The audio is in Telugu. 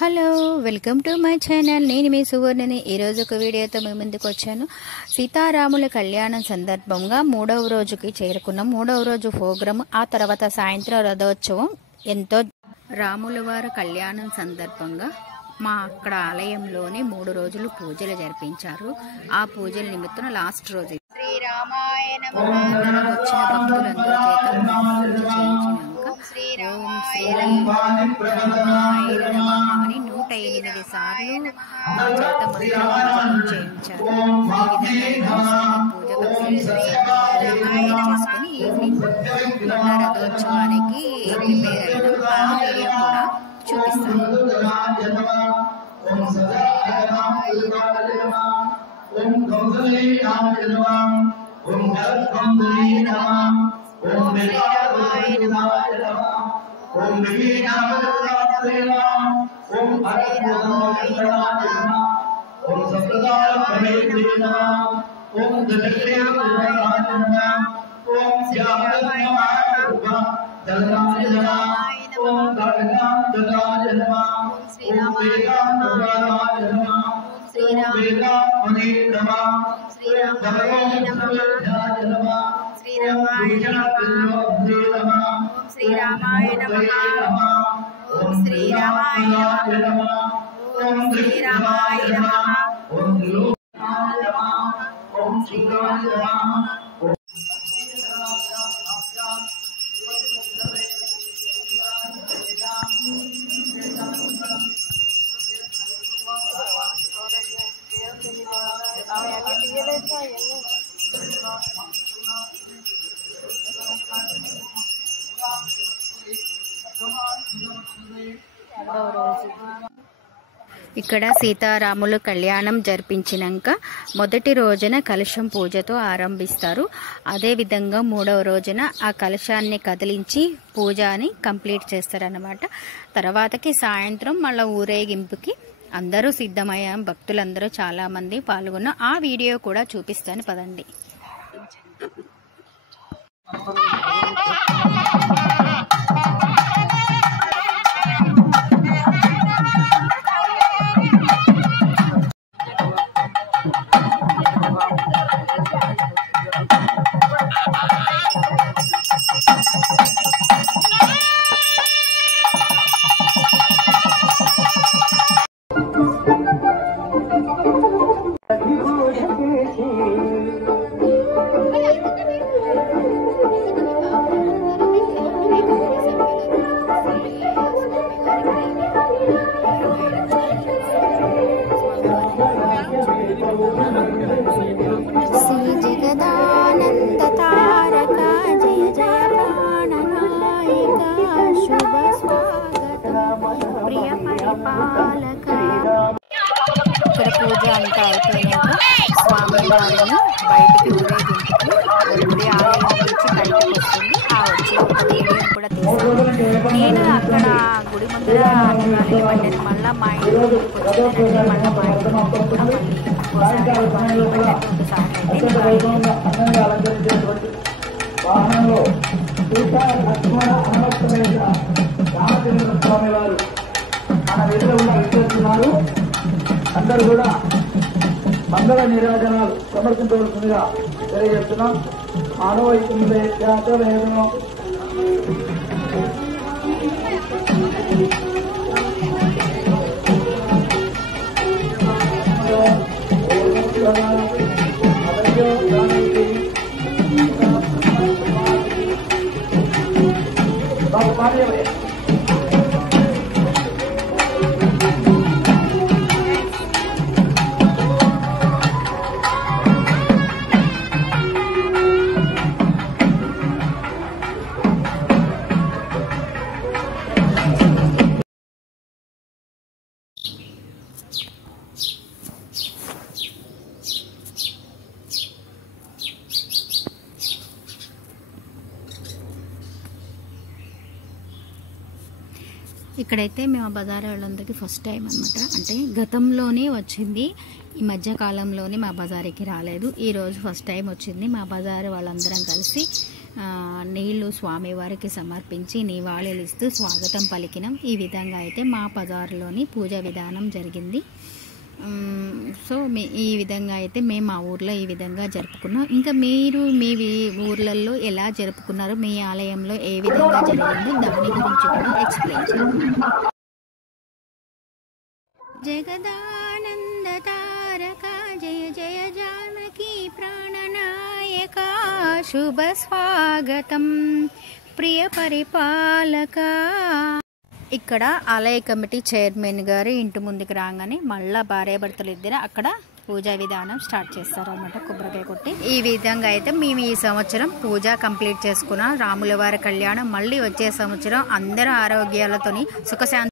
Hello, welcome to my channel. నేను మీ సువర్ణని. ఈరోజు ఒక వీడియోతో మీ ముందుకు వచ్చాను. సీతారాముల కళ్యాణం సందర్భంగా 3వ రోజుకి చేరుకున్నాం. 3వ రోజు ప్రోగ్రాం, ఆ తర్వాత సాయంత్రం రథోత్సవం. ఎంతో రాముల వారి కళ్యాణం సందర్భంగా మా అక్కడ ఆలయంలోనే 3 రోజులు పూజలు జరిపించారు. ఆ పూజల నిమిత్తం లాస్ట్ రోజు శ్రీరామాయణ వచ్చిన భక్తులందరూ చేత పూజ చేయించినాక ఓం శ్రీరామాయ నమః అని 108 సార్లు మా చేత మంత్రం చేయించారు. ఈ విధంగా పూజ చేసుకుని ఈవినింగ్ రథోత్సవానికి ప్రిపేర్ అయ్యాం. ఆ వీడియో కూడా చూపిస్తాను. ఓం గౌరీ నామాయ నమః. ఓం గౌరీ నమః. ఓం శ్రీరామాయ నమః. ఓం శ్రీరామాయ నమః. ఓం శ్రీరామాయ నమః. ఓం సత్యదాయ నమః. ఓం దశరథాయ నమః. ఓం శ్యామలాయ నమః. ధర్మాయ నమః. ఓం గణనాథాయ నమః. ఓం శ్రీరామాయ నమః. శ్రీరామాయ నమః. శ్రీరామాయ నమః. శ్రీరామాయ నమః. శ్రీరామాయ నమః. ఓం శ్రీరామాయ నమః. ఓం శ్రీరామాయ నమః. ఓం శ్రీరామాయ నమః. ఓం శ్రీరామాయ నమః. ఇక్కడ సీతారాముల కళ్యాణం జరిపించినాక మొదటి రోజున కలశం పూజతో ఆరంభిస్తారు. అదేవిధంగా 3వ రోజున ఆ కలశాన్ని కదిలించి పూజని కంప్లీట్ చేస్తారన్నమాట. తర్వాతకి సాయంత్రం మళ్ళీ ఊరేగింపుకి అందరూ సిద్ధమయ్యాం. భక్తులందరూ చాలామంది పాల్గొన్న ఆ వీడియో కూడా చూపిస్తాను, పదండి. శ్రీ జగదానంద తారక జయ జయ ప్రాణనాయక శుభ స్వాగతం ప్రియ పరిపాలక. ఇక్కడ పూజ అంతా అయిపోయినాక స్వామివారిని బయటికి ఊరేగింపుకి గుడి ఆలయం నుంచి బయటకు వస్తుంది. ఆ వచ్చి ఒక వీడియో కూడా తీసాను నేను. అక్కడ గుడి ముందర నిలబడ్డాను. మళ్ళీ మా ఇంటికి వచ్చిందంటే మళ్ళీ మా స్వామి వారు మన విగ్రహంగా అందరూ కూడా మంగళ నీరాజనాలు సమర్పించవలసిందిగా తెలియజేస్తున్నాం. మానవైకుంఠే ఖ్యాతవేదనం ఇక్కడైతే మేము ఆ బజార్ వాళ్ళందరికీ ఫస్ట్ టైం అనమాట. అంటే గతంలోనే వచ్చింది, ఈ మధ్యకాలంలోనే మా బజార్కి రాలేదు. ఈరోజు ఫస్ట్ టైం వచ్చింది. మా బజార్ వాళ్ళందరం కలిసి నీళ్లు స్వామివారికి సమర్పించి నివాళులు ఇస్తూ స్వాగతం పలికినాం. ఈ విధంగా అయితే మా బజార్లోని పూజ విధానం జరిగింది. సో ఈ విధంగా అయితే మేము మా ఊర్లో ఈ విధంగా జరుపుకున్నాం. ఇంకా మీరు మీ ఊర్లలో ఎలా జరుపుకున్నారు, మీ ఆలయంలో ఏ విధంగా జరిగిందో దాని గురించి కూడా ఎక్స్ప్లెయిన్ చేయండి. జగదానంద తారక జయ జయ జానకి ప్రాణనాయక శుభ స్వాగతం ప్రియ పరిపాలక. ఇక్కడ ఆలయ కమిటీ చైర్మన్ గారు ఇంటి ముందుకు రాగానే మళ్ళా భార్యాభర్తలు ఇద్దరు అక్కడ పూజా విధానం స్టార్ట్ చేస్తారు అన్నమాట, కొబ్బరికాయ కొట్టి. ఈ విధంగా అయితే మేము ఈ సంవత్సరం పూజ కంప్లీట్ చేసుకున్నాం. రాముల వారి కళ్యాణం మళ్ళీ వచ్చే సంవత్సరం అందరూ ఆరోగ్యాలతోని సుఖశాంతి